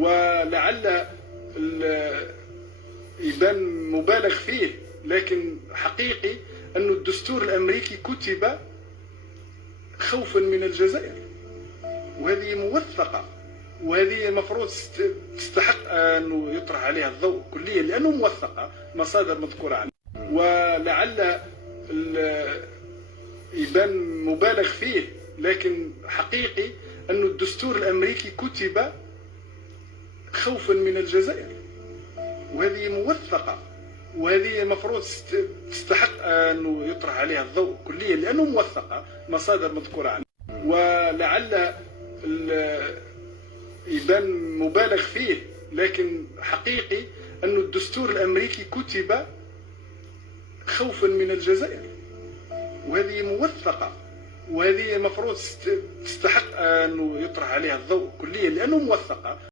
ولعل يبان مبالغ فيه، لكن حقيقي أن الدستور الأمريكي كتب خوفا من الجزائر، وهذه موثقة، وهذه المفروض تستحق أن يطرح عليها الضوء كليا لأنه موثقة، مصادر مذكورة عنها. ولعل يبان مبالغ فيه، لكن حقيقي أن الدستور الأمريكي كتب خوفا من الجزائر، وهذه موثقة، وهذه المفروض تستحق أن يطرح عليها الضوء كليا لأنه موثقة، مصادر مذكورة عنها. ولعل يبان مبالغ فيه، لكن حقيقي أن الدستور الأمريكي كتب خوفا من الجزائر، وهذه موثقة، وهذه المفروض تستحق أن يطرح عليها الضوء كليا لأنه موثقة.